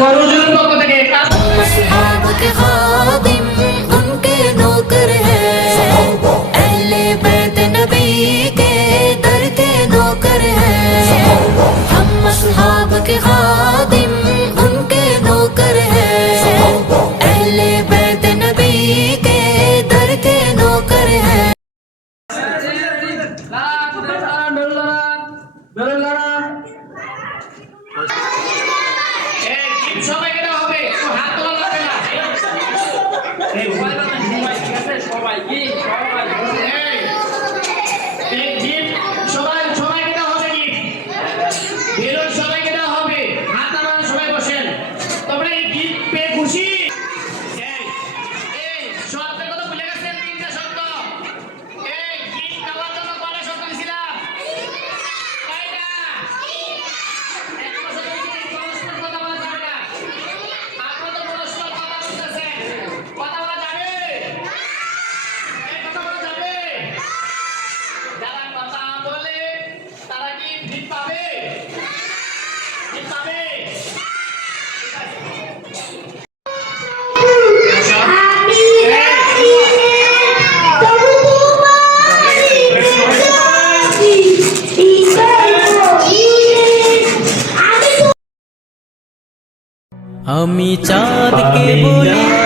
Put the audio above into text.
সরজুর পক্ষ থেকে असहाब के खादिम उनके नौकर हैं, अहले बैत नबी के दर के नौकर हैं। हम असहाब के खादिम उनके नौकर हैं, अहले बैत नबी के दर के नौकर हैं। সবাইকে দেওয়া হবে, হাত তোলা লাগবে না। এই সবাই কি সবাইকে দেওয়া হবে কি বেলুন সবাইকে দেওয়া হবে, হাত নামান সবাই বসেন। তোমরা এই গিফট পেয়ে খুশি? এই শর্তের কথা ভুলে গেছেন, 3টা শর্ত। এই গিফট দেওয়ার জন্য কয়টা শর্ত দিছিলাম? কয়টা? একটা শর্ত কি পরস্পর কথা বলা যাবে না। আপনারা তো পরস্পর কথা বলতেছেন, কথা বলা যাবে? এই কথা বলা যাবে? যারা কথা বলে তারা কি গিফট পাবে? গিফট পাবে? আমি চাঁদকে বলি